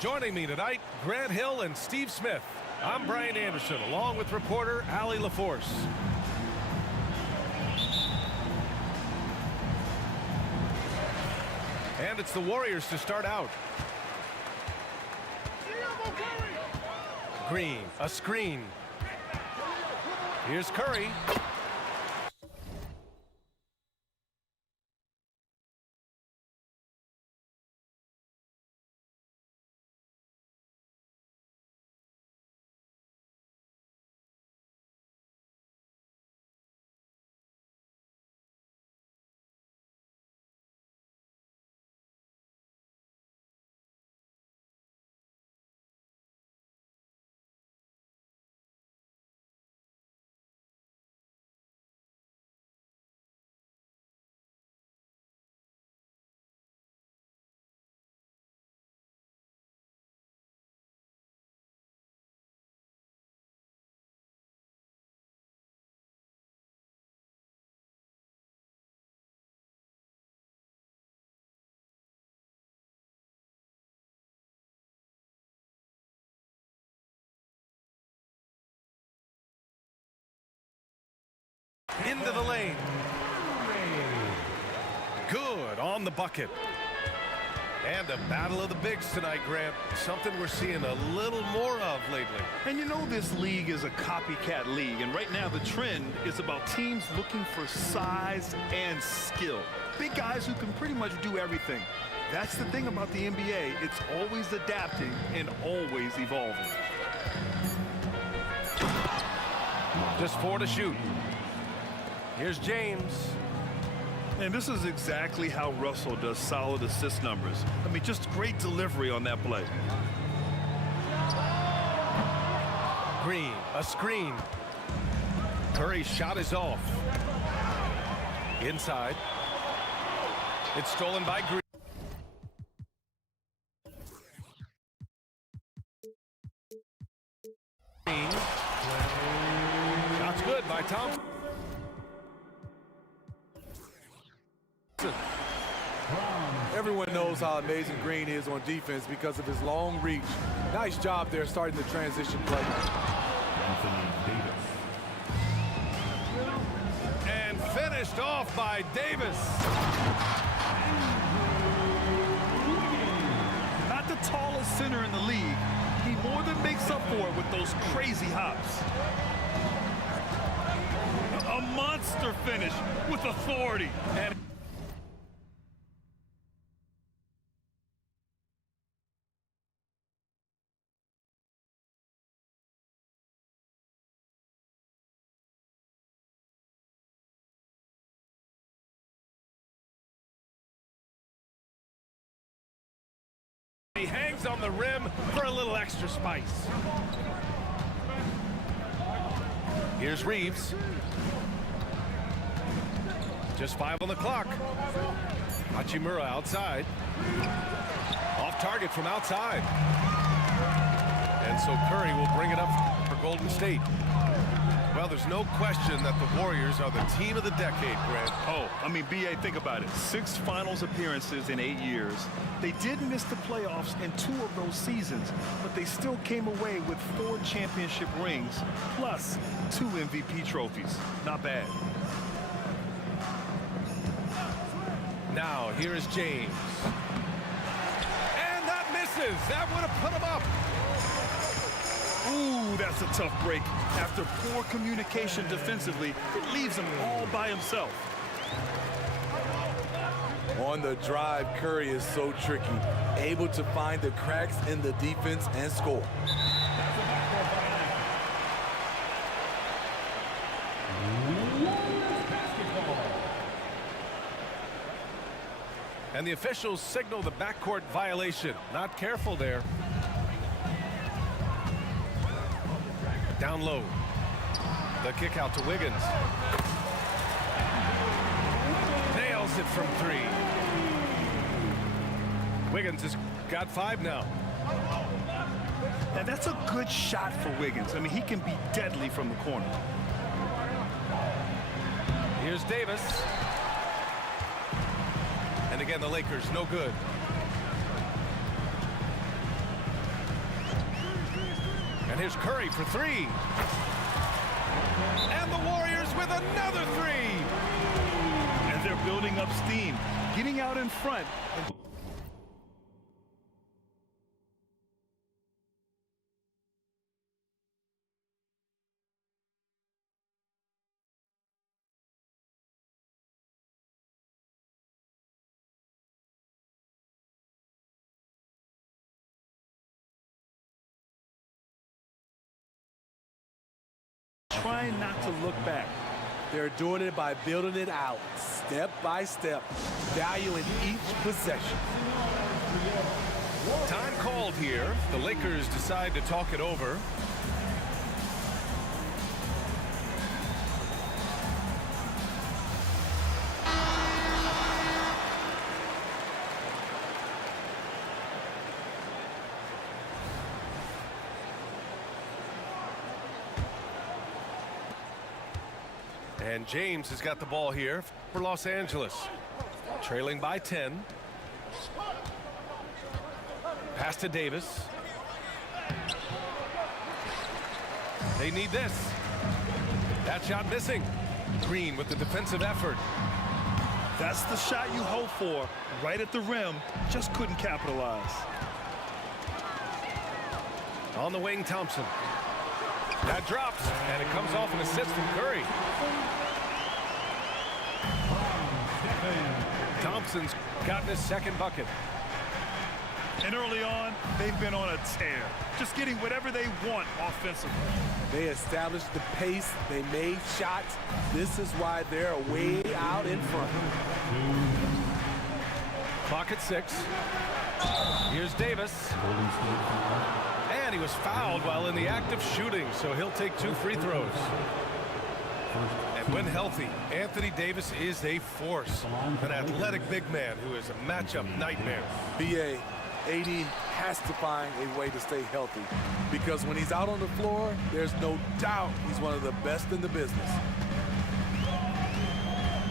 Joining me tonight, Grant Hill and Steve Smith. I'm Brian Anderson, along with reporter Allie LaForce. And it's the Warriors to start out. Green, a screen. Here's Curry. Into the lane. Good on the bucket. And a battle of the bigs tonight, Grant. Something we're seeing a little more of lately. And you know this league is a copycat league, and right now the trend is about teams looking for size and skill. Big guys who can pretty much do everything. That's the thing about the NBA. It's always adapting and always evolving. Just 4 to shoot. Here's James. And this is exactly how Russell does solid assist numbers. I mean, just great delivery on that play. Green, a screen. Curry's shot is off. Inside. It's stolen by Green. Shot's good by Thompson. Everyone knows how amazing Green is on defense because of his long reach. Nice job there starting the transition play. And finished off by Davis. Not the tallest center in the league. He more than makes up for it with those crazy hops. A monster finish with authority. And he hangs on the rim for a little extra spice. Here's Reeves. Just 5 on the clock. Hachimura outside. Off target from outside. And so Curry will bring it up for Golden State. Well, there's no question that the Warriors are the team of the decade, Grant. oh, I mean, B.A., think about it. 6 finals appearances in 8 years. They did miss the playoffs in 2 of those seasons, but they still came away with 4 championship rings, plus 2 MVP trophies. Not bad. Now, here is James. And that misses. That would have put him up. Ooh, that's a tough break. After poor communication defensively, it leaves him all by himself. On the drive, Curry is so tricky, able to find the cracks in the defense and score. And the officials signal the backcourt violation. Not careful there. Down low. The kick out to Wiggins. Nails it from 3. Wiggins has got 5 now. Now, that's a good shot for Wiggins. I mean, he can be deadly from the corner. Here's Davis. And again, the Lakers, no good. And here's Curry for three. And the Warriors with another three. And they're building up steam, getting out in front. Trying not to look back. They're doing it by building it out, step by step, valuing each possession. Time called here. The Lakers decide to talk it over. And James has got the ball here for Los Angeles. Trailing by 10. Pass to Davis. They need this. That shot missing. Green with the defensive effort. That's the shot you hope for. Right at the rim. Just couldn't capitalize. On the wing, Thompson. That drops, and it comes off an assist from Curry. Thompson's gotten his second bucket. And early on, they've been on a tear. Just getting whatever they want offensively. They established the pace. They made shots. This is why they're way out in front. Clock at 6. Here's Davis. And he was fouled while in the act of shooting, so he'll take 2 free throws. And when healthy, Anthony Davis is a force. An athletic big man who is a matchup nightmare. BA, AD has to find a way to stay healthy because when he's out on the floor, there's no doubt he's one of the best in the business.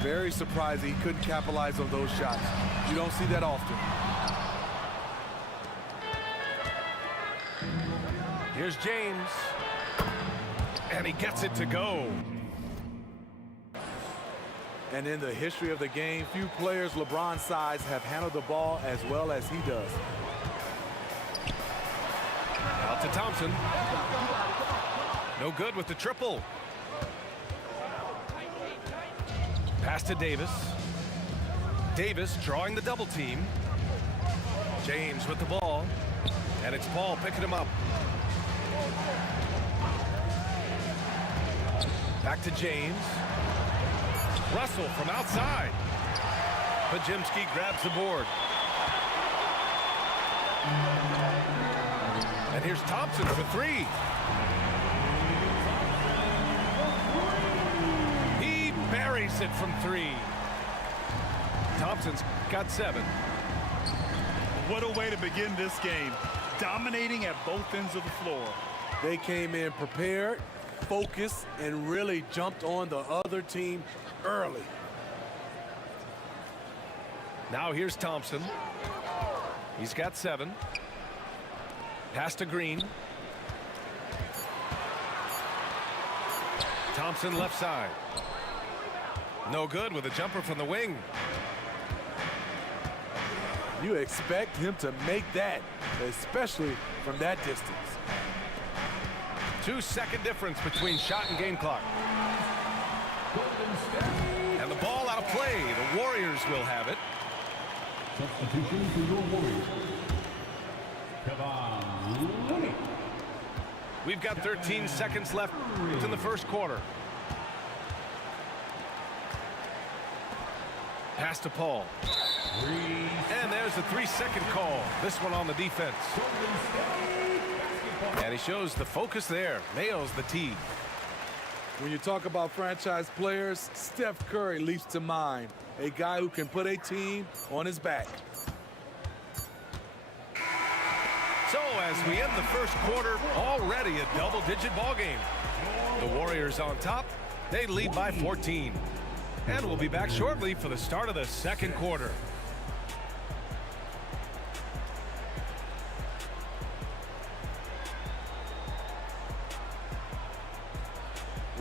Very surprising he couldn't capitalize on those shots. You don't see that often. Here's James. And he gets it to go. And in the history of the game, few players LeBron's size have handled the ball as well as he does. Out to Thompson. No good with the triple. Pass to Davis. Davis drawing the double team. James with the ball. And it's Paul picking him up. Back to James. Russell from outside. Pajimski grabs the board. And here's Thompson for three. He buries it from three. Thompson's got 7. What a way to begin this game. Dominating at both ends of the floor. They came in prepared, focused, and really jumped on the other team early. Now here's Thompson. He's got 7. Pass to Green. Thompson left side. No good with a jumper from the wing. You expect him to make that, especially from that distance. 2-second difference between shot and game clock. And the ball out of play. The Warriors will have it. Substitution for your Warriors. Kevon. We've got 13 seconds left in the first quarter. Pass to Paul. And there's the 3-second call. This one on the defense. And he shows the focus there. Nails the tee. When you talk about franchise players, Steph Curry leaps to mind. A guy who can put a team on his back. So as we end the first quarter, already a double-digit ball game. The Warriors on top. They lead by 14. And we'll be back shortly for the start of the second quarter.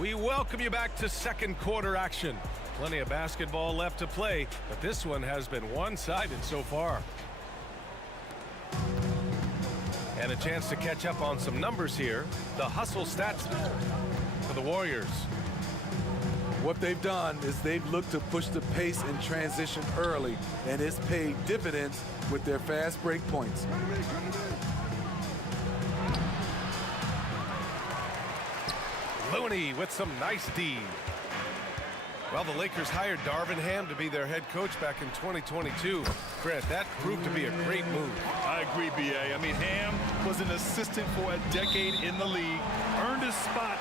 We welcome you back to second quarter action. Plenty of basketball left to play, but this one has been one-sided so far. And a chance to catch up on some numbers here. The hustle stats for the Warriors. What they've done is they've looked to push the pace in transition early, and it's paid dividends with their fast break points. Looney with some nice D. Well, the Lakers hired Darvin Ham to be their head coach back in 2022. Grant, that proved to be a great move. I agree, B.A. I mean, Ham was an assistant for a decade in the league, earned his spot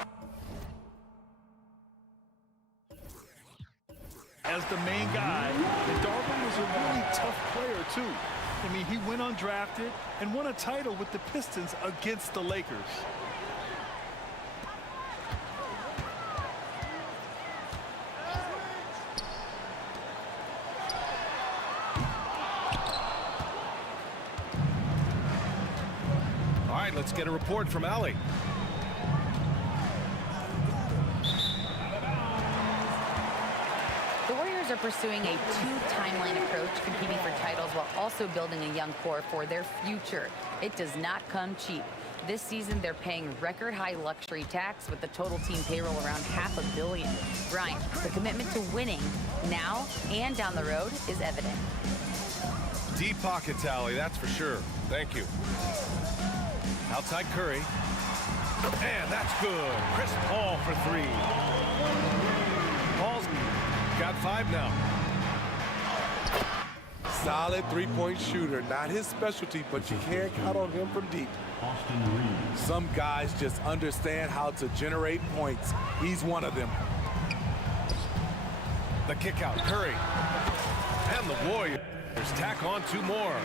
as the main guy, and Darvin was a really tough player, too. I mean, he went undrafted and won a title with the Pistons against the Lakers. All right, let's get a report from Allie. The Warriors are pursuing a two-timeline approach, competing for titles while also building a young core for their future. It does not come cheap. This season, they're paying record-high luxury tax with the total team payroll around $500 million. Brian, the commitment to winning now and down the road is evident. Deep pockets, Allie, that's for sure. Thank you. Outside Curry. And that's good. Chris Paul for three. Paul's got 5 now. Solid three-point shooter. Not his specialty, but you can't count on him from deep. Some guys just understand how to generate points. He's one of them. The kick out, Curry. And the Warriors tack on 2 more.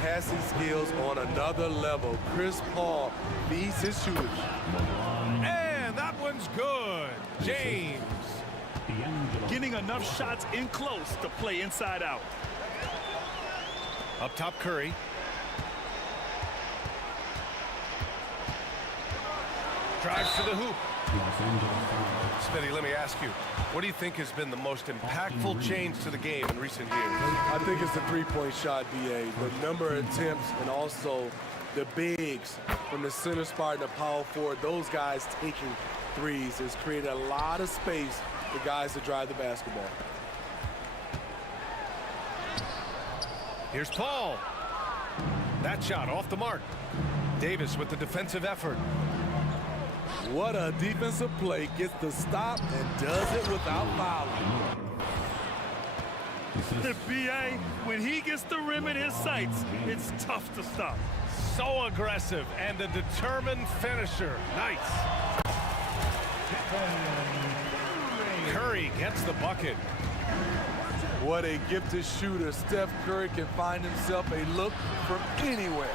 Passing skills on another level. Chris Paul feeds his shooters. And that one's good. James. Getting enough shots in close to play inside out. Up top, Curry. Drives to the hoop. Smitty, let me ask you, what do you think has been the most impactful change to the game in recent years? I think it's the three-point shot, B.A. The number of attempts and also the bigs from the center spot and the power forward, those guys taking threes has created a lot of space for guys to drive the basketball. Here's Paul. That shot off the mark. Davis with the defensive effort. What a defensive play. Gets the stop and does it without fouling. The B.A., when he gets the rim in his sights, it's tough to stop. So aggressive and a determined finisher. Nice. Curry gets the bucket. What a gifted shooter. Steph Curry can find himself a look from anywhere.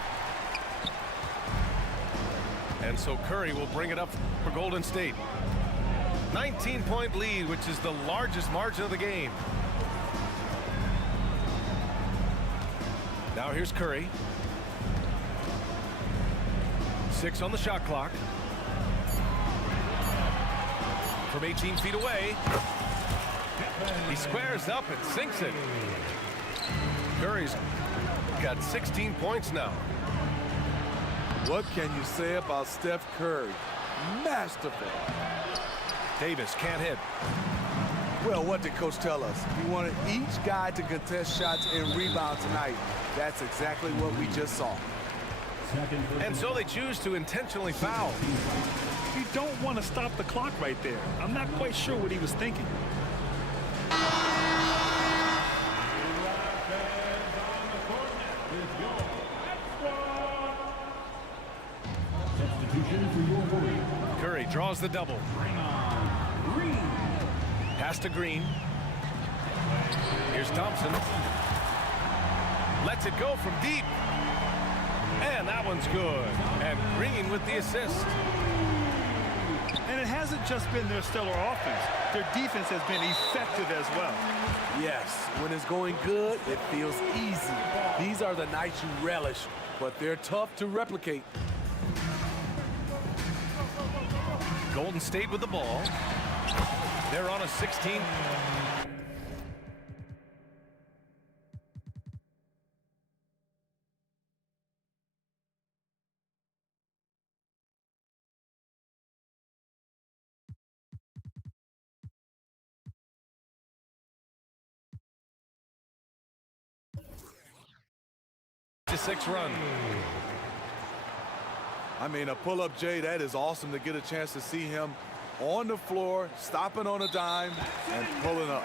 And so Curry will bring it up for Golden State. 19-point lead, which is the largest margin of the game. Now here's Curry. 6 on the shot clock. From 18 feet away. He squares up and sinks it. Curry's got 16 points now. What can you say about Steph Curry? Masterful. Davis can't hit. Well, what did Coach tell us? He wanted each guy to contest shots and rebound tonight. That's exactly what we just saw. And so they choose to intentionally foul. You don't want to stop the clock right there. I'm not quite sure what he was thinking. Curry draws the double. Pass to Green. Here's Thompson. Lets it go from deep. And that one's good. And Green with the assist. And it hasn't just been their stellar offense. Their defense has been effective as well. Yes, when it's going good, it feels easy. These are the nights you relish, but they're tough to replicate. Golden State with the ball. They're on a 16. To 6 run. I mean, a pull-up Jay, that is awesome to get a chance to see him on the floor, stopping on a dime, and pulling up.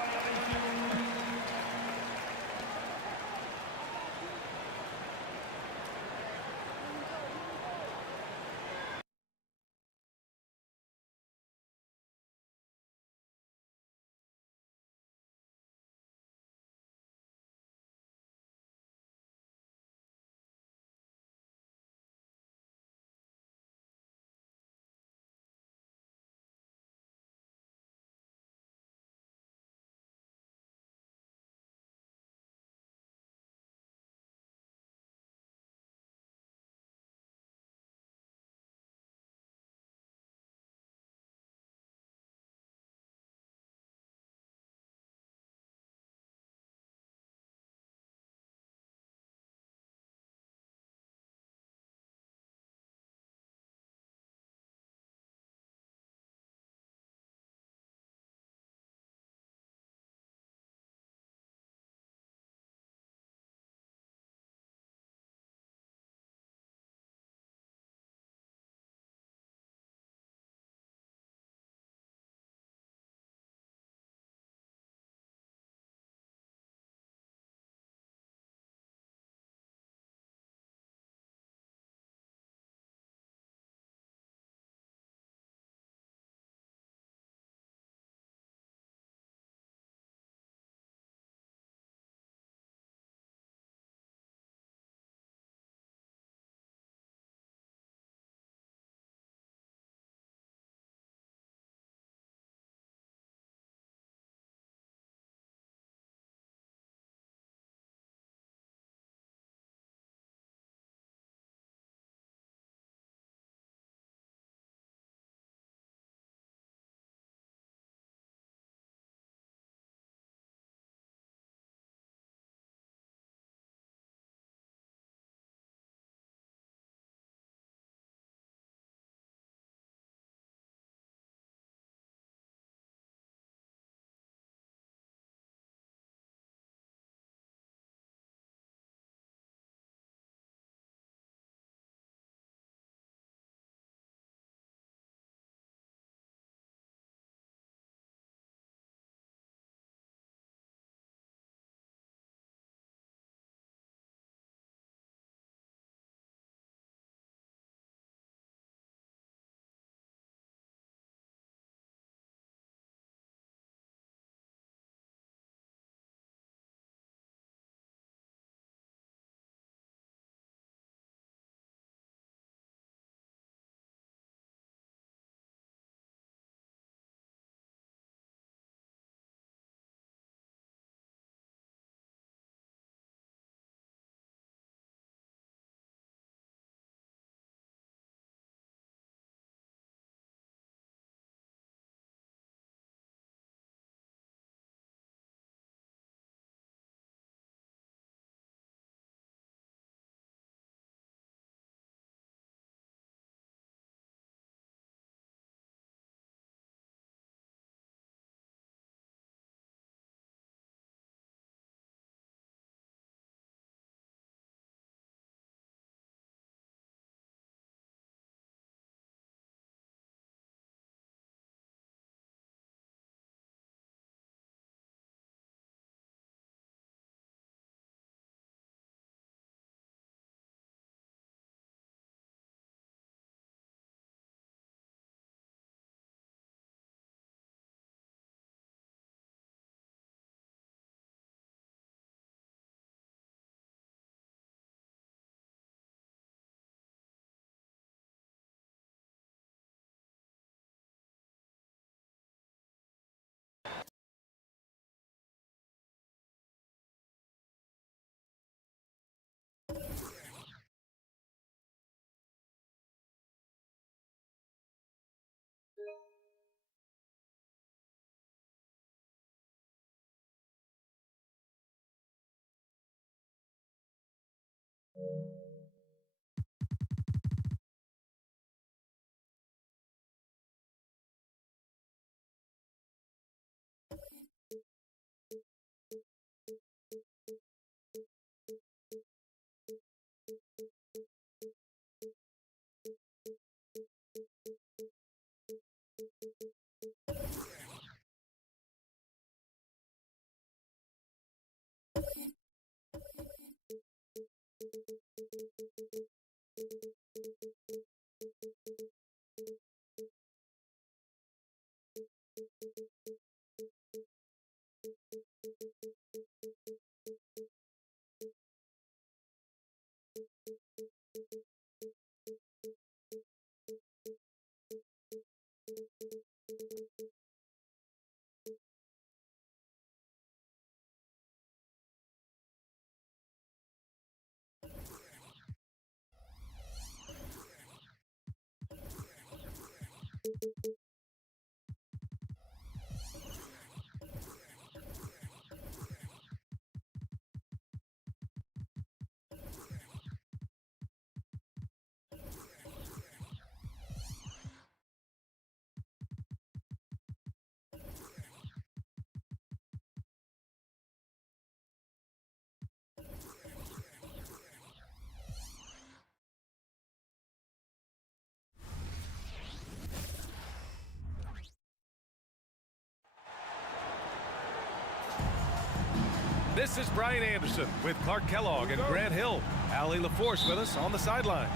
This is Brian Anderson with Clark Kellogg and Grant Hill. Allie LaForce with us on the sidelines.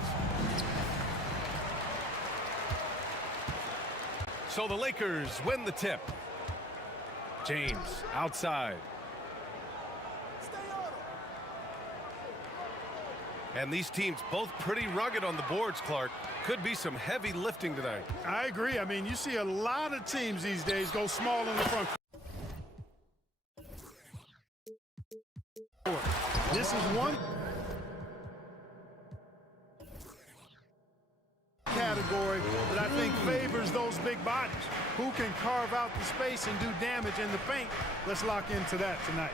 So the Lakers win the tip. James outside. And these teams both pretty rugged on the boards, Clark. Could be some heavy lifting tonight. I agree. I mean, you see a lot of teams these days go small in the front. This is one category that I think favors those big bodies who can carve out the space and do damage in the paint. Let's lock into that tonight.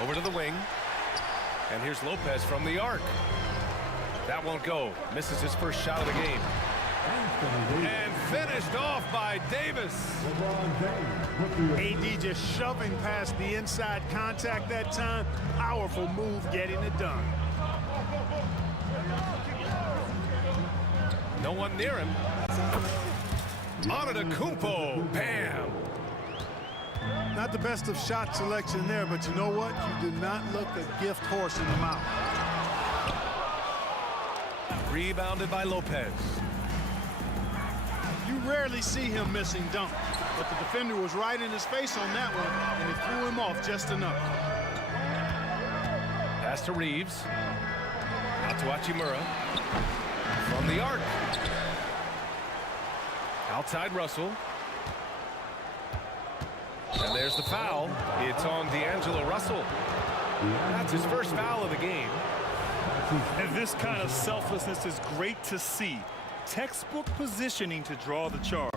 Over to the wing. And here's Lopez from the arc. That won't go. Misses his first shot of the game. And finished off by Davis. AD just shoving past the inside contact that time. Powerful move getting it done. No one near him. Antetokounmpo. Bam. Not the best of shot selection there, but you know what? You do not look a gift horse in the mouth. Rebounded by Lopez. You rarely see him missing dunks, but the defender was right in his face on that one, and it threw him off just enough. Pass to Reeves. Out to Hachimura. From the arc. Outside Russell. And there's the foul. It's on D'Angelo Russell. That's his first foul of the game. And this kind of selflessness is great to see. Textbook positioning to draw the charge.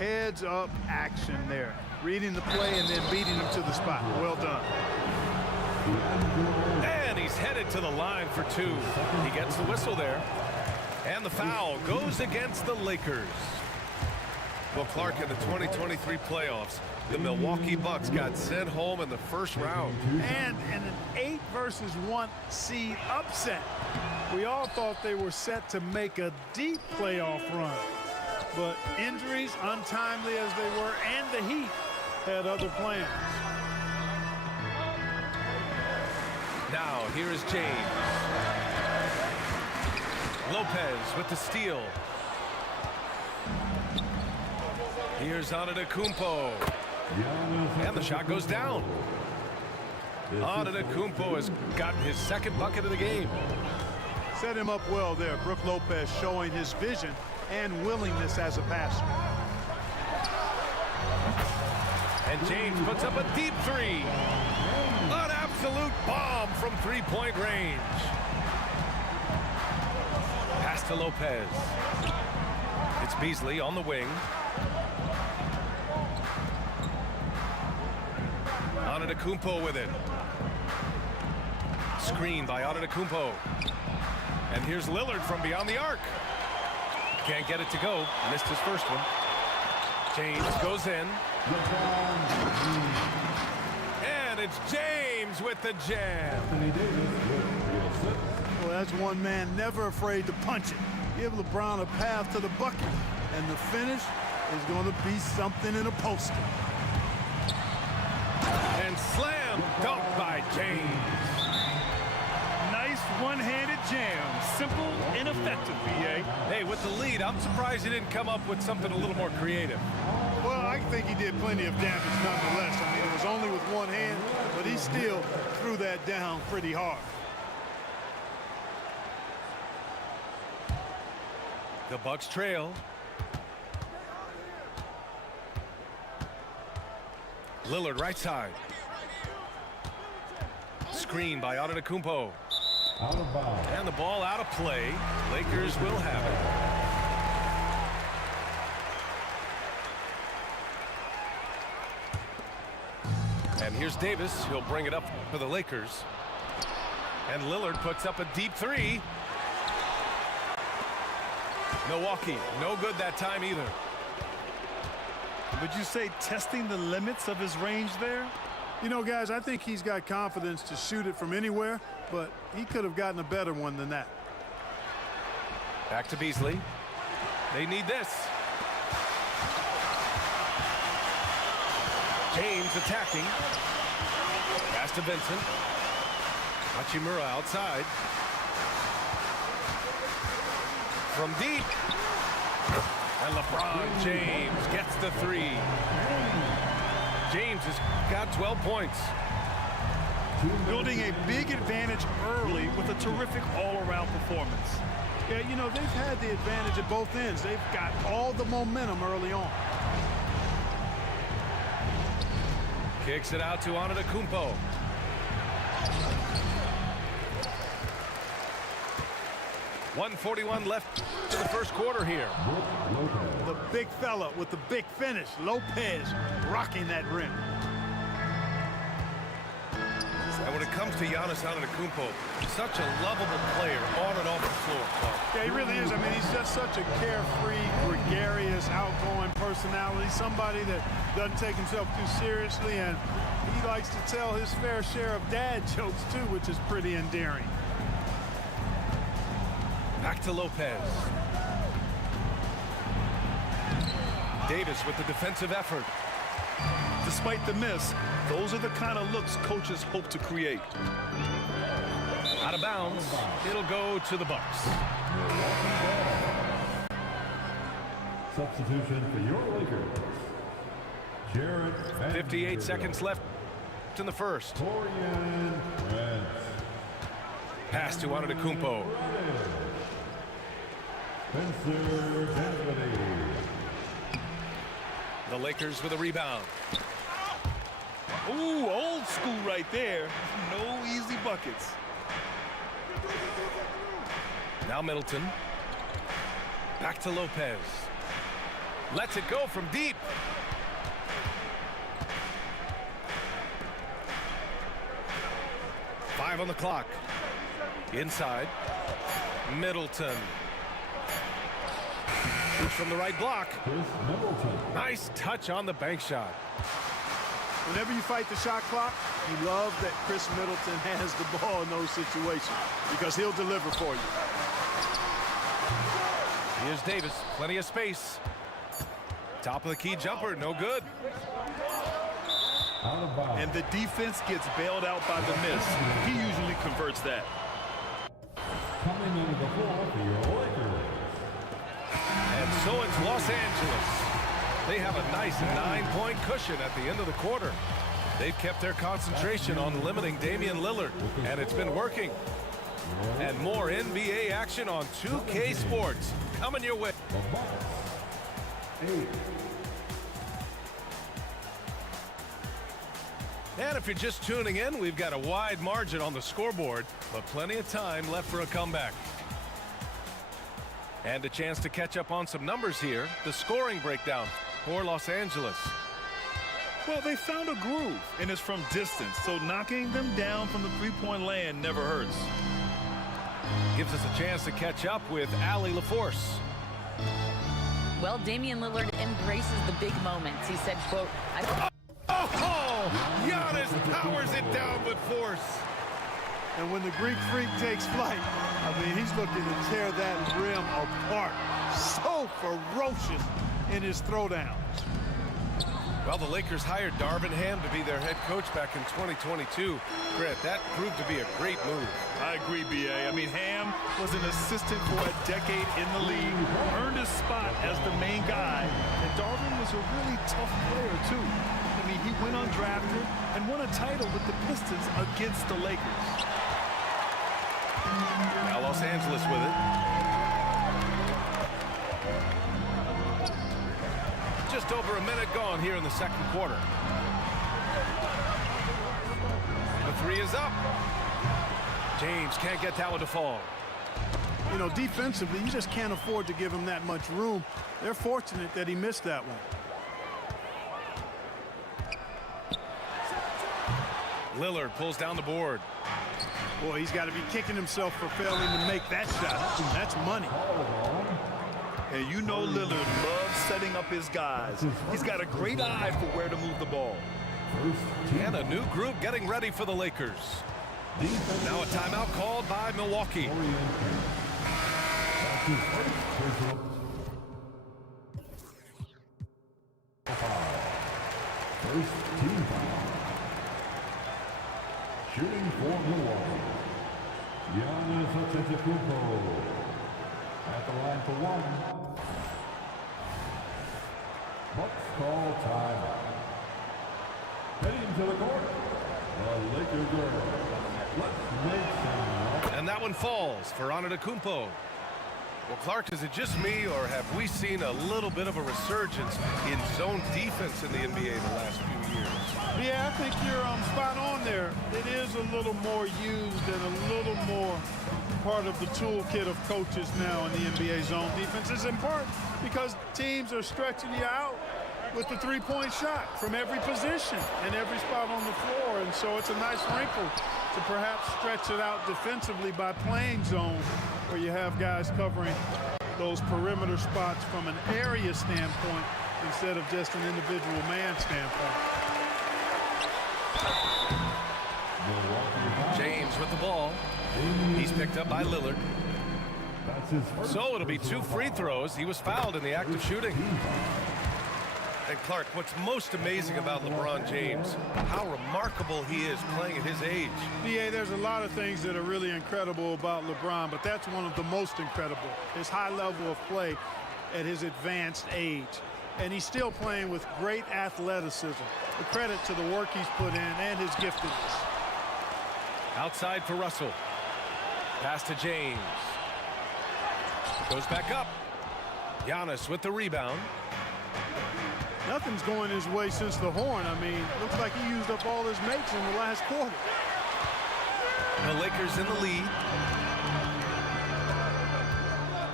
Heads up action there. Reading the play and then beating him to the spot. Well done. And he's headed to the line for two. He gets the whistle there. And the foul goes against the Lakers. Well, Clark, in the 2023 playoffs, the Milwaukee Bucks got sent home in the first round. And in an 8-versus-1 seed upset. We all thought they were set to make a deep playoff run. But injuries, untimely as they were, and the Heat had other plans. Now, here is James. Lopez with the steal. Here's Antetokounmpo. And the shot goes down. Antetokounmpo has gotten his second bucket of the game. Set him up well there. Brook Lopez showing his vision and willingness as a passer. And James puts up a deep three. An absolute bomb from three-point range. Pass to Lopez. It's Beasley on the wing. Antetokounmpo with it. Screen by Antetokounmpo. And here's Lillard from beyond the arc. Can't get it to go. Missed his first one. James goes in. And it's James with the jam. Well, that's one man never afraid to punch it. Give LeBron a path to the bucket. And the finish is going to be something in a poster. And slam rim dunk by James. Nice one-handed jam. Simple and effective, BA. Hey, with the lead, I'm surprised he didn't come up with something a little more creative. Well, I think he did plenty of damage nonetheless. I mean, it was only with one hand, but he still threw that down pretty hard. The Bucks trail. Lillard right side. Screen by Antetokounmpo. Out of bounds. And the ball out of play. Lakers will have it. And here's Davis. He'll bring it up for the Lakers. And Lillard puts up a deep three. Milwaukee, no good that time either. Would you say testing the limits of his range there? You know, guys, I think he's got confidence to shoot it from anywhere, but he could have gotten a better one than that. Back to Beasley. They need this. James attacking. Pass to Vincent. Hachimura outside. From deep. And LeBron James gets the three. James has got 12 points. Building a big advantage early with a terrific all-around performance. Yeah, you know, they've had the advantage at both ends. They've got all the momentum early on. Kicks it out to Antetokounmpo. .141 left to the first quarter here. The big fella with the big finish, Lopez, rocking that rim. And when it comes to Giannis Antetokounmpo, such a lovable player on and off the floor. Yeah, he really is. I mean, he's just such a carefree, gregarious, outgoing personality. Somebody that doesn't take himself too seriously, and he likes to tell his fair share of dad jokes too, which is pretty endearing. Back to Lopez. Davis with the defensive effort. Despite the miss, those are the kind of looks coaches hope to create. Out of bounds. It'll go to the Bucks. Substitution for your Lakers. Jared 58 seconds left in the first. Torian Prince. Pass to Antetokounmpo. Spencer Dinwiddie. The Lakers with a rebound. Ooh, old school right there. No easy buckets. Now Middleton. Back to Lopez. Lets it go from deep. Five on the clock. Inside. Middleton. Shoots from the right block. Chris Middleton. Nice touch on the bank shot. Whenever you fight the shot clock, you love that Chris Middleton has the ball in those situations because he'll deliver for you. Here's Davis. Plenty of space. Top of the key jumper. No good. Out of bounds. And the defense gets bailed out by the miss. He usually converts that. Coming into the floor for your Lakers. And so it's Los Angeles. They have a nice 9-point cushion at the end of the quarter. They've kept their concentration on limiting Damian Lillard, and it's been working. And more NBA action on 2K Sports coming your way. The Bucks. 8. And if you're just tuning in, we've got a wide margin on the scoreboard, but plenty of time left for a comeback. And a chance to catch up on some numbers here. The scoring breakdown for Los Angeles. Well, they found a groove, and it's from distance, so knocking them down from the three-point land never hurts. Gives us a chance to catch up with Allie LaForce. Well, Damian Lillard embraces the big moments. He said, quote, Oh, Giannis powers it down with force. And when the Greek Freak takes flight, I mean, he's looking to tear that rim apart. So ferocious in his throwdowns. Well, the Lakers hired Darvin Ham to be their head coach back in 2022. Grant, that proved to be a great move. I agree, B.A. I mean, Ham was an assistant for a decade in the league, earned his spot as the main guy, and Darvin was a really tough player, too. I mean, he went undrafted and won a title with the Pistons against the Lakers. Now Los Angeles with it. Just over a minute gone here in the second quarter. The three is up. James can't get that one to fall. You know, defensively, you just can't afford to give him that much room. They're fortunate that he missed that one. Lillard pulls down the board. Boy, he's got to be kicking himself for failing to make that shot. That's money. And you know Lillard loves setting up his guys. He's got a great eye for where to move the ball. And a new group getting ready for the Lakers. Now a timeout called by Milwaukee. First team foul. Shooting for Milwaukee. Giannis Antetokounmpo at the line for one. Bucks call timeout. Heading to the court, the Lakers girls. Let's make some noise. And that one falls for Antetokounmpo. Well, Clark, is it just me, or have we seen a little bit of a resurgence in zone defense in the NBA the last few years? Yeah, I think you're spot on there. It is a little more used and a little more part of the toolkit of coaches now in the NBA zone defense. It's in part because teams are stretching you out with the three-point shot from every position and every spot on the floor. And so it's a nice wrinkle to perhaps stretch it out defensively by playing zone, where you have guys covering those perimeter spots from an area standpoint instead of just an individual man standpoint. James with the ball. He's picked up by Lillard. So it'll be 2 free throws. He was fouled in the act of shooting. And Clark, what's most amazing about LeBron James, how remarkable he is playing at his age. Yeah, there's a lot of things that are really incredible about LeBron, but that's one of the most incredible. His high level of play at his advanced age. And he's still playing with great athleticism. The credit to the work he's put in and his giftedness. Outside for Russell. Pass to James. Goes back up. Giannis with the rebound. Nothing's going his way since the horn. I mean, looks like he used up all his mates in the last quarter. The Lakers in the lead.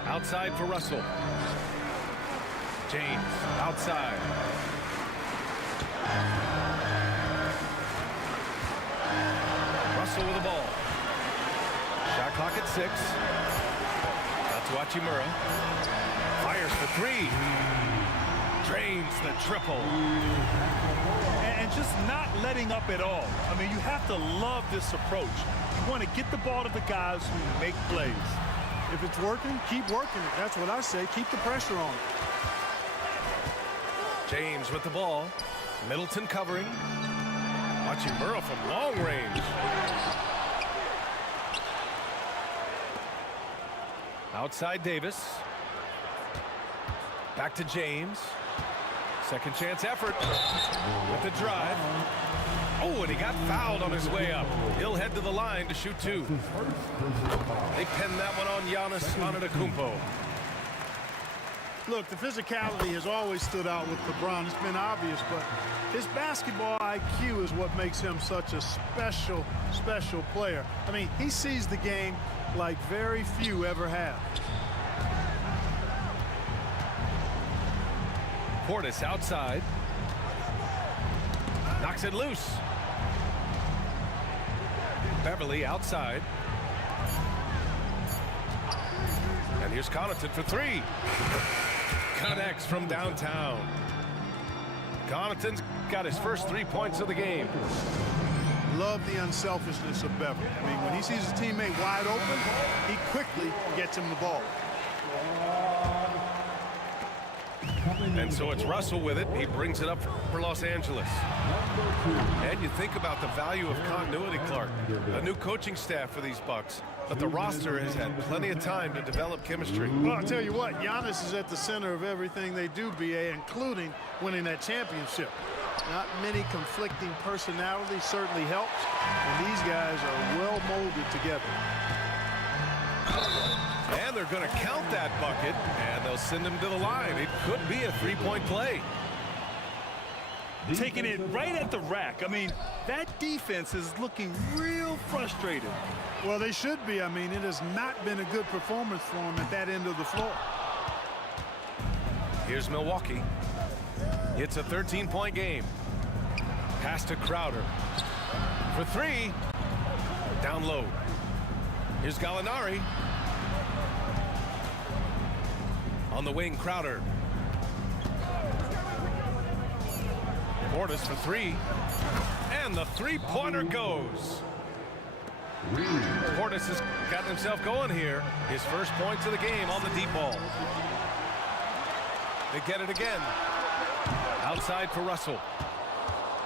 Outside for Russell. James outside. Russell with the ball. Shot clock at 6. That's Hachimura. Fires for 3. Drains the triple. And just not letting up at all. I mean, you have to love this approach. You want to get the ball to the guys who make plays. If it's working, keep working it. That's what I say. Keep the pressure on. James with the ball. Middleton covering. Hachimura from long range. Outside Davis. Back to James. Second chance effort with the drive. Oh, and he got fouled on his way up. He'll head to the line to shoot 2. They pinned that one on Giannis Antetokounmpo. Look, the physicality has always stood out with LeBron. It's been obvious, but his basketball IQ is what makes him such a special, special player. I mean, he sees the game like very few ever have. Portis outside. Knocks it loose. Beverly outside. And here's Connaughton for 3. Connects from downtown. Connaughton's got his first 3 points of the game. Love the unselfishness of Beverly. I mean, when he sees his teammate wide open, he quickly gets him the ball. And so it's Russell with it. He brings it up for Los Angeles. And you think about the value of continuity, Clark. A new coaching staff for these Bucks, but the roster has had plenty of time to develop chemistry. Well, I'll tell you what, Giannis is at the center of everything they do, BA, including winning that championship. Not many conflicting personalities certainly helps, and these guys are well molded together. And they're going to count that bucket, and they'll send him to the line. It could be a three-point play. Taking it right at the rack. I mean, that defense is looking real frustrated. Well, they should be. I mean, it has not been a good performance for them at that end of the floor. Here's Milwaukee. It's a 13-point game. Pass to Crowder. For three. Down low. Here's Gallinari. On the wing, Crowder. Portis for three. And the three-pointer goes. Portis has gotten himself going here. His first points of the game on the deep ball. They get it again. Outside for Russell.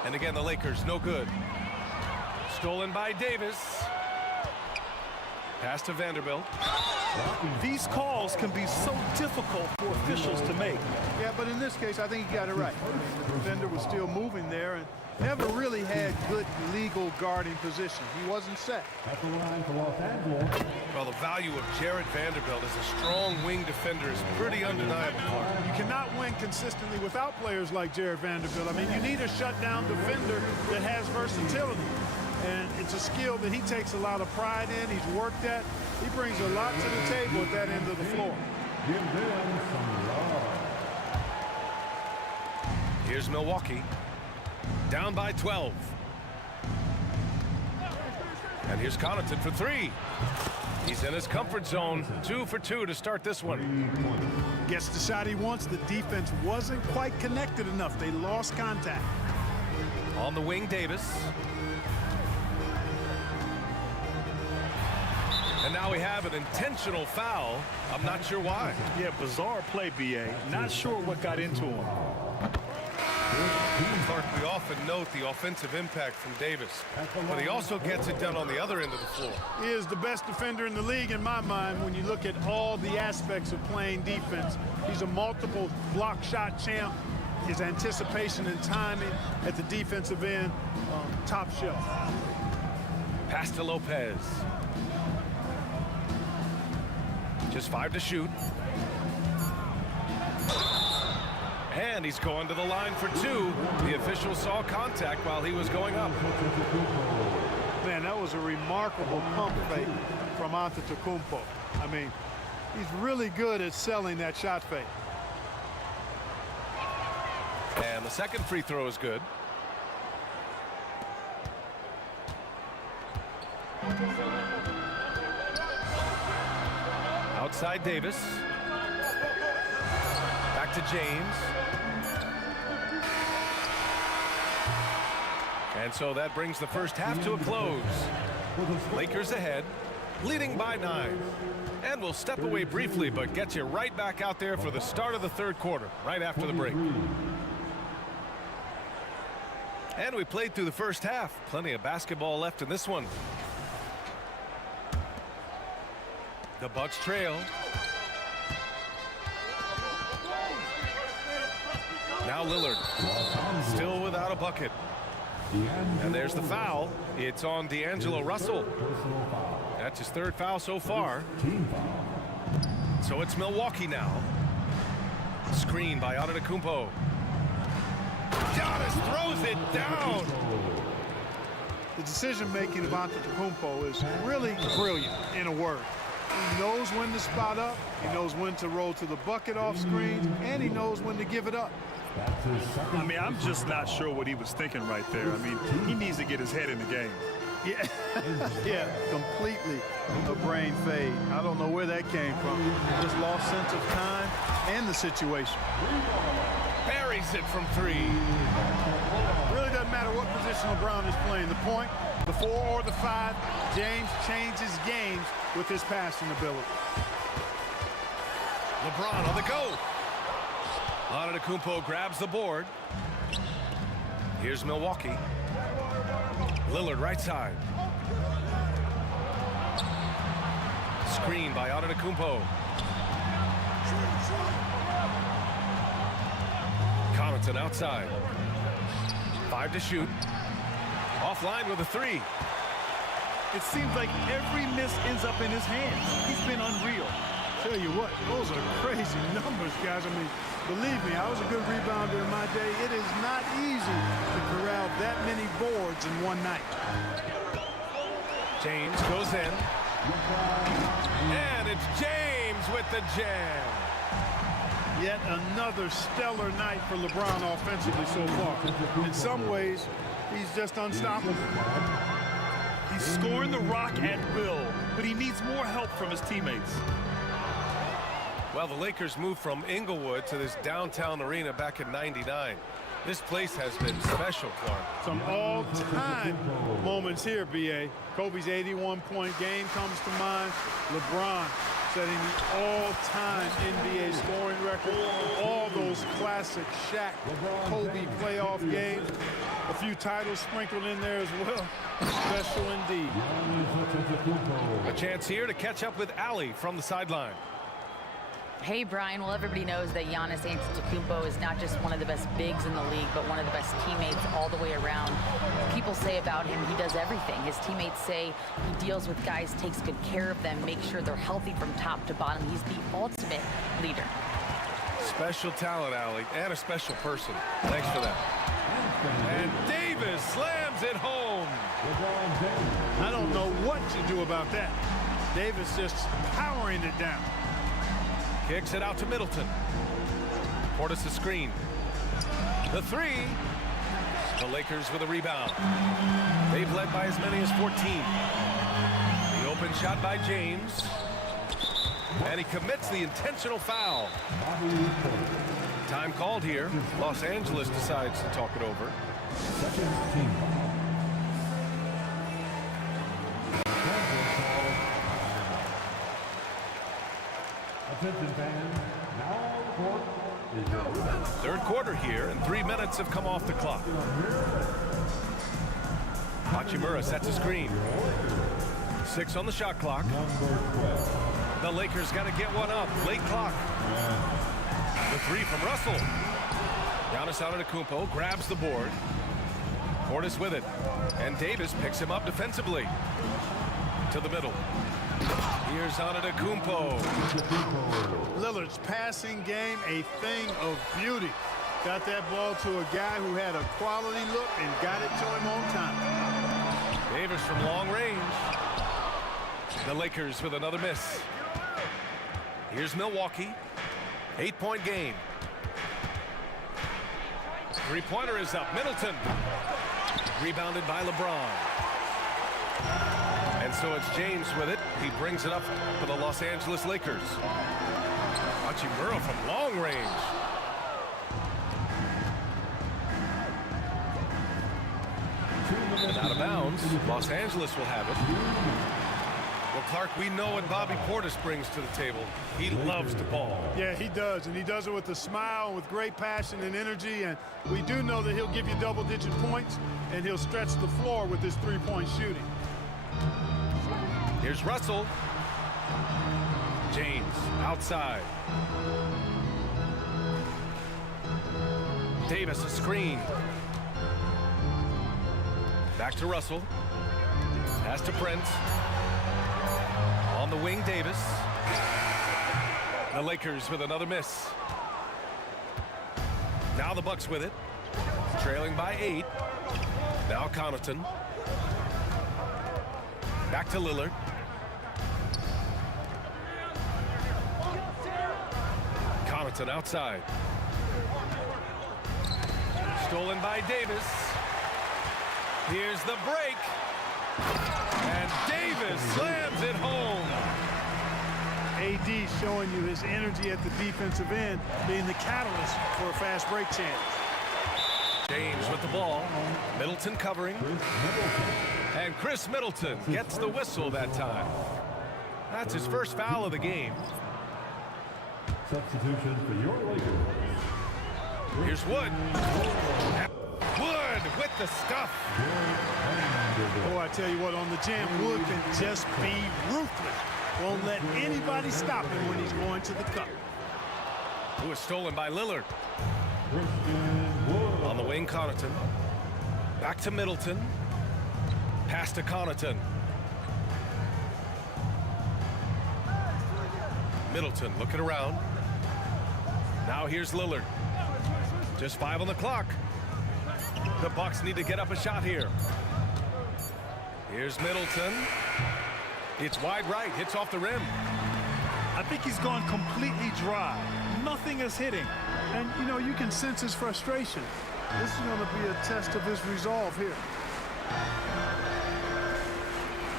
And again, the Lakers, no good. Stolen by Davis. Pass to Vanderbilt. These calls can be so difficult for officials to make. Yeah, but in this case, I think he got it right. The defender was still moving there and never really had good legal guarding position. He wasn't set. At the line for Los Angeles. Well, the value of Jared Vanderbilt as a strong wing defender is pretty undeniable. You cannot win consistently without players like Jared Vanderbilt. I mean, you need a shutdown defender that has versatility. And it's a skill that he takes a lot of pride in. He's worked at. He brings a lot to the table at that end of the floor. Give them some love. Here's Milwaukee. Down by 12. And here's Connaughton for three. He's in his comfort zone. 2 for 2 to start this one. Gets the shot he wants. The defense wasn't quite connected enough. They lost contact. On the wing, Davis. And now we have an intentional foul. I'm not sure why. Yeah, bizarre play, BA. Not sure what got into him. Clark, we often note the offensive impact from Davis, but he also gets it done on the other end of the floor. He is the best defender in the league in my mind when you look at all the aspects of playing defense. He's a multiple block shot champ. His anticipation and timing at the defensive end, top shelf. Pass to Lopez. Just 5 to shoot. And he's going to the line for 2. The official saw contact while he was going up. Man, that was a remarkable pump fake from Antetokounmpo. I mean, he's really good at selling that shot fake. And the second free throw is good. Outside Davis. Back to James. And so that brings the first half to a close. Lakers ahead, leading by 9. And we'll step away briefly, but get you right back out there for the start of the third quarter, right after the break. And we played through the first half. Plenty of basketball left in this one. The Bucks trail. Now Lillard, still without a bucket. And there's the foul. It's on D'Angelo Russell. That's his third foul so far. So it's Milwaukee now. Screen by Antetokounmpo. Giannis throws it down. The decision-making of Antetokounmpo is really brilliant, in a word. He knows when to spot up, he knows when to roll to the bucket off screens, and he knows when to give it up. I mean, I'm just not sure what he was thinking right there. I mean, he needs to get his head in the game. Yeah, yeah, completely a brain fade. I don't know where that came from. Just lost sense of time and the situation. Buries it from 3. Really doesn't matter what position LeBron is playing. The point, the 4 or the 5, James changes games with his passing ability. LeBron on the go. Antetokounmpo grabs the board. Here's Milwaukee. Lillard right side. Screen by Antetokounmpo. Connaughton outside. 5 to shoot. Offline with a 3. It seems like every miss ends up in his hands. He's been unreal. Tell you what, those are crazy numbers, guys. I mean, believe me, I was a good rebounder in my day. It is not easy to corral that many boards in one night. James goes in. And it's James with the jam. Yet another stellar night for LeBron offensively so far. In some ways, he's just unstoppable. He's scoring the rock at will, but he needs more help from his teammates. Well, the Lakers moved from Inglewood to this downtown arena back in '99. This place has been special for him. Some all-time moments here, B.A. Kobe's 81-point game comes to mind. LeBron setting the all-time NBA scoring record. All those classic Shaq, Kobe playoff games. A few titles sprinkled in there as well. Special indeed. A chance here to catch up with Allie from the sideline. Hey, Brian. Well, everybody knows that Giannis Antetokounmpo is not just one of the best bigs in the league, but one of the best teammates all the way around. People say about him, he does everything. His teammates say he deals with guys, takes good care of them, makes sure they're healthy from top to bottom. He's the ultimate leader. Special talent, Allie, and a special person. Thanks for that. And Davis slams it home. I don't know what to do about that. Davis just powering it down. Kicks it out to Middleton. Portis a screen. The 3. The Lakers with a rebound. They've led by as many as 14. The open shot by James. And he commits the intentional foul. Time called here. Los Angeles decides to talk it over. Attention fans, now the court is your Third quarter here, and 3 minutes have come off the clock. Hachimura sets a screen. 6 on the shot clock. The Lakers got to get one up. Late clock. The 3 from Russell. Giannis Antetokounmpo grabs the board. Portis with it. And Davis picks him up defensively. To the middle. Here's Antetokounmpo. Lillard's passing game, a thing of beauty. Got that ball to a guy who had a quality look and got it to him on time. Davis from long range. The Lakers with another miss. Here's Milwaukee. 8-point game. 3-pointer is up. Middleton. Rebounded by LeBron. And so it's James with it. He brings it up for the Los Angeles Lakers. Hachimura from long range. And out of bounds. Los Angeles will have it. Well, Clark, we know what Bobby Portis brings to the table. He loves the ball. Yeah, he does, and he does it with a smile, with great passion and energy, and we do know that he'll give you double-digit points, and he'll stretch the floor with his three-point shooting. Here's Russell. James outside. Davis a screen. Back to Russell. Pass to Prince. On the wing, Davis. The Lakers with another miss. Now the Bucks with it. Trailing by 8. Now Connaughton. Back to Lillard. Connaughton outside. Stolen by Davis. Here's the break. And Davis slams it home. AD showing you his energy at the defensive end, being the catalyst for a fast break chance. James with the ball. Middleton covering. And Chris Middleton gets the whistle that time. That's his first foul of the game. substitution for your Lakers. Here's Wood. Wood with the stuff. Oh, I tell you what, on the jam, Wood can just be ruthless. Won't let anybody stop him when he's going to the cup. Who is stolen by Lillard. On the wing, Connaughton. Back to Middleton. Pass to Connaughton. Middleton looking around. Now here's Lillard. Just 5 on the clock. The Bucks need to get up a shot here. Here's Middleton. It's wide right, hits off the rim. I think he's gone completely dry. Nothing is hitting. And, you know, you can sense his frustration. This is going to be a test of his resolve here.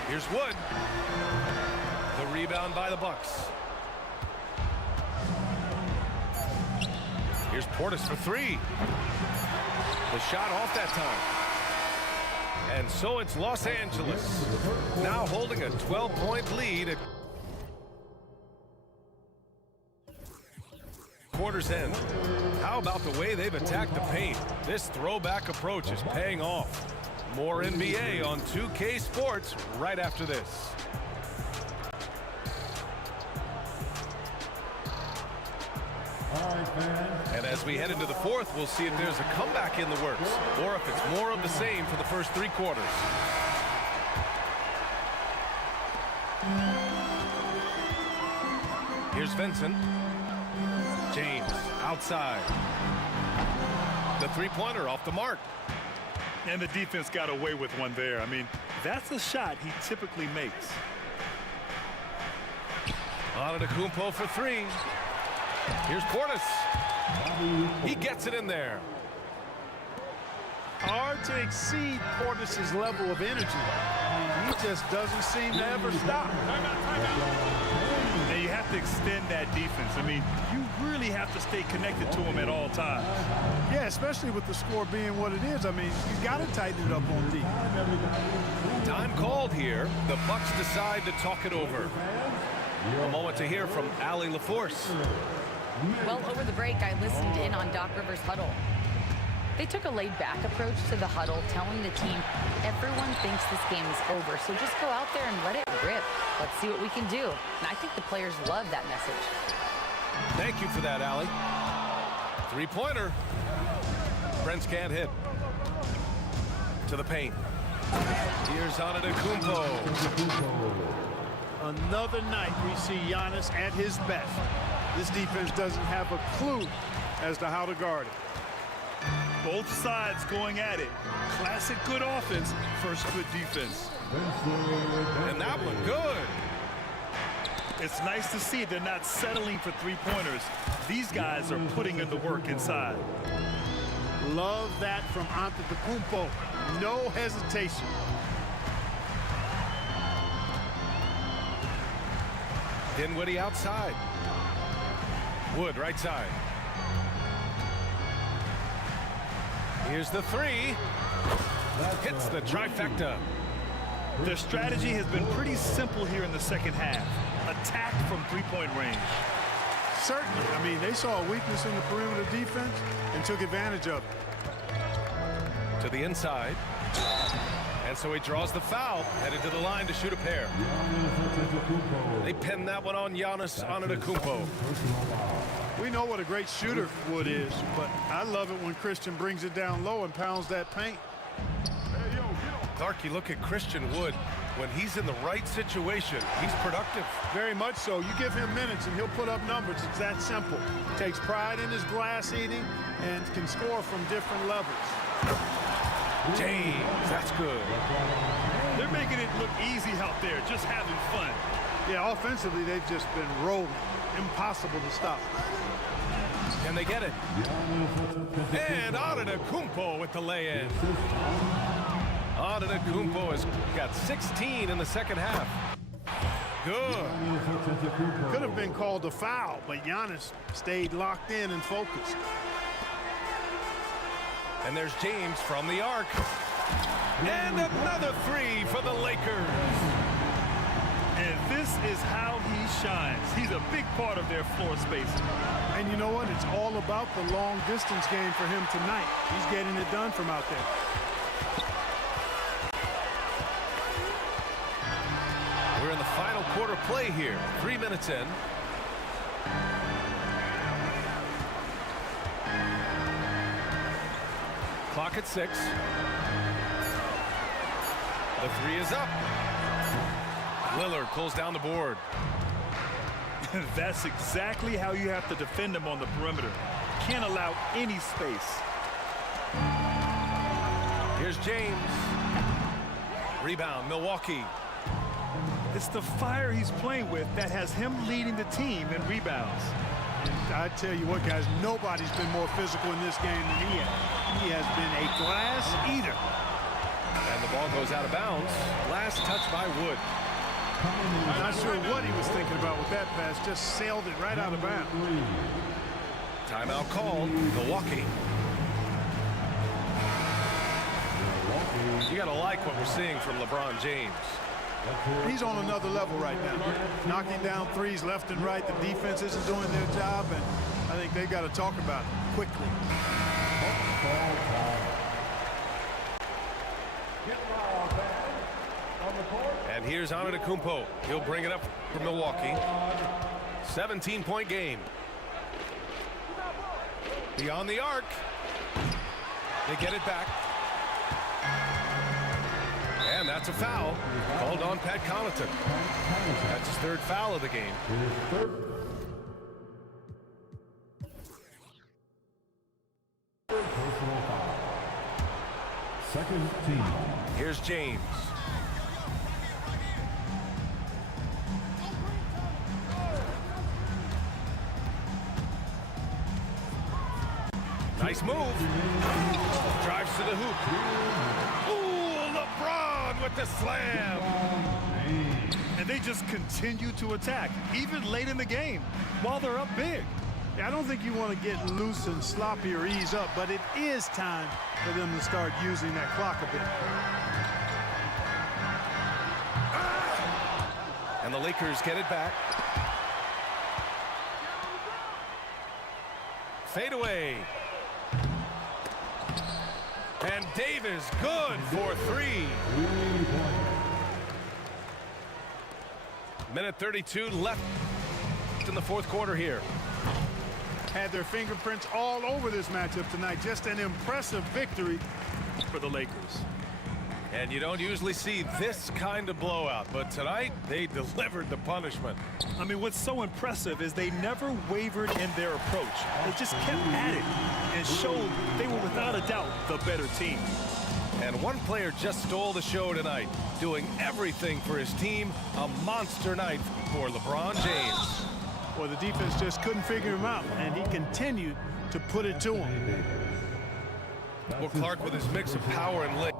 Here's Wood. The rebound by the Bucks. Here's Portis for 3. The shot off that time. And so it's Los Angeles now holding a 12-point lead at quarter's end. How about the way they've attacked the paint? This throwback approach is paying off. More NBA on 2K Sports right after this. And as we head into the fourth, we'll see if there's a comeback in the works or if it's more of the same for the first 3 quarters. Here's Vincent. James outside. The three-pointer off the mark. And the defense got away with one there. I mean, that's a shot he typically makes. Antetokounmpo for 3. Here's Portis. He gets it in there. Hard to exceed Portis' level of energy. I mean, he just doesn't seem to ever stop. And you have to extend that defense. I mean, you really have to stay connected to him at all times. Yeah, especially with the score being what it is. I mean, you got to tighten it up on D. Time called here. The Bucks decide to talk it over. A moment to hear from Allie LaForce. Well, over the break, I listened in on Doc Rivers' huddle. They took a laid-back approach to the huddle, telling the team, everyone thinks this game is over, so just go out there and let it rip. Let's see what we can do. And I think the players love that message. Thank you for that, Allie. Three-pointer. Brents can't hit. To the paint. Here's Antetokounmpo. Another night we see Giannis at his best. This defense doesn't have a clue as to how to guard it. Both sides going at it. Classic good offense, first good defense. And that one good. It's nice to see they're not settling for three-pointers. These guys are putting in the work inside. Love that from Antetokounmpo. No hesitation. Dinwiddie outside. Wood right side. Here's the 3. Hits the trifecta. Their strategy has been pretty simple here in the second half. Attack from three-point range. Certainly. I mean, they saw a weakness in the perimeter defense and took advantage of it. To the inside. And so he draws the foul, headed to the line to shoot a pair. They pin that one on Giannis Antetokounmpo. We know what a great shooter Wood is, but I love it when Christian brings it down low and pounds that paint. Clark, you look at Christian Wood. When he's in the right situation, he's productive. Very much so. You give him minutes and he'll put up numbers. It's that simple. Takes pride in his glass eating and can score from different levels. James, that's good. They're making it look easy out there, just having fun. Yeah, offensively, they've just been rolling. Impossible to stop. Can they get it? And Antetokounmpo with the lay-in. Antetokounmpo has got 16 in the second half. Good. Could have been called a foul, but Giannis stayed locked in and focused. And there's James from the arc. And another 3 for the Lakers. And this is how he shines. He's a big part of their floor spacing. And you know what? It's all about the long distance game for him tonight. He's getting it done from out there. We're in the final quarter play here. 3 minutes in. Clock at 6. The three is up. Lillard pulls down the board. That's exactly how you have to defend him on the perimeter. Can't allow any space. Here's James. Rebound, Milwaukee. It's the fire he's playing with that has him leading the team in rebounds. I tell you what, guys, nobody's been more physical in this game than he has. He has been a glass eater. And the ball goes out of bounds. Last touch by Wood. I'm not sure what he was thinking about with that pass. Just sailed it right out of bounds. Timeout called. Milwaukee. You gotta like what we're seeing from LeBron James. He's on another level right now. Knocking down threes left and right. The defense isn't doing their job, and I think they've got to talk about it quickly. And here's Antetokounmpo. He'll bring it up for Milwaukee. 17-point game. Beyond the arc. They get it back. And that's a foul called on Pat Connaughton. That's his third foul of the game. Second team. Here's James. Nice move. Drives to the hoop. Ooh, LeBron with the slam. And they just continue to attack, even late in the game, while they're up big. I don't think you want to get loose and sloppy or ease up, but it is time for them to start using that clock a bit. And the Lakers get it back. Fade away. And Davis good for three. Minute 32 left in the fourth quarter here. Had their fingerprints all over this matchup tonight. Just an impressive victory For the Lakers. And you don't usually see this kind of blowout, but tonight they delivered the punishment. I mean, what's so impressive is they never wavered in their approach. They just kept at it and showed they were without a doubt the better team. And one player just stole the show tonight, doing everything for his team. A monster night for LeBron James. Well, the defense just couldn't figure him out, and he continued to put it to him. Well, Clark with his mix of power and length.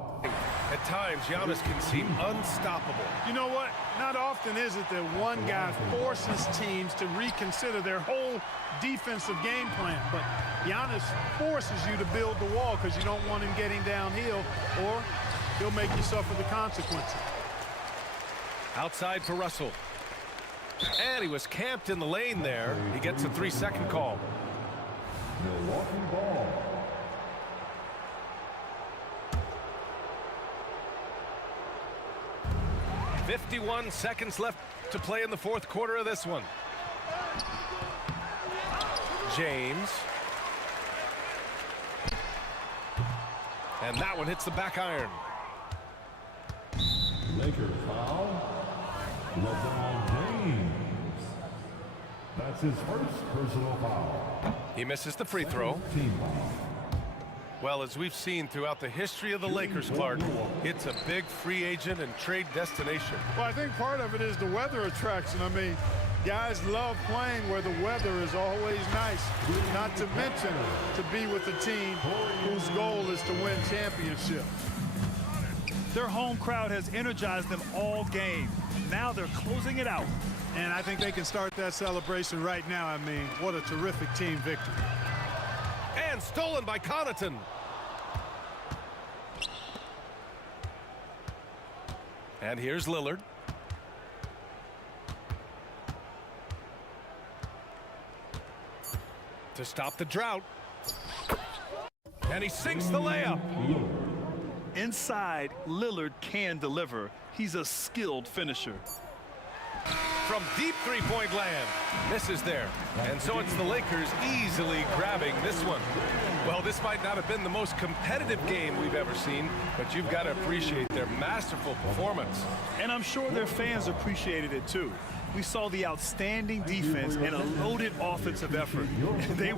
At times, Giannis can seem unstoppable. You know what? Not often is it that one guy forces teams to reconsider their whole defensive game plan. But Giannis forces you to build the wall because you don't want him getting downhill, or he'll make you suffer the consequences. Outside for Russell. And he was camped in the lane there. He gets a 3-second call. Milwaukee ball. .51 seconds left to play in the fourth quarter of this one. James. And that one hits the back iron. Lakers foul. LeBron James. That's his first personal foul. He misses the free throw. Team foul. Well, as we've seen throughout the history of the Lakers, Clark, it's a big free agent and trade destination. Well, I think part of it is the weather attraction. I mean, guys love playing where the weather is always nice. Not to mention to be with a team whose goal is to win championships. Their home crowd has energized them all game. Now they're closing it out. And I think they can start that celebration right now. I mean, what a terrific team victory. And stolen by Connaughton. And here's Lillard. to stop the drought. And he sinks the layup. Inside, Lillard can deliver. He's a skilled finisher. From deep three-point land. Misses there. And so it's the Lakers easily grabbing this one. Well, this might not have been the most competitive game we've ever seen, but you've got to appreciate their masterful performance. And I'm sure their fans appreciated it too. We saw the outstanding defense and a loaded offensive effort. They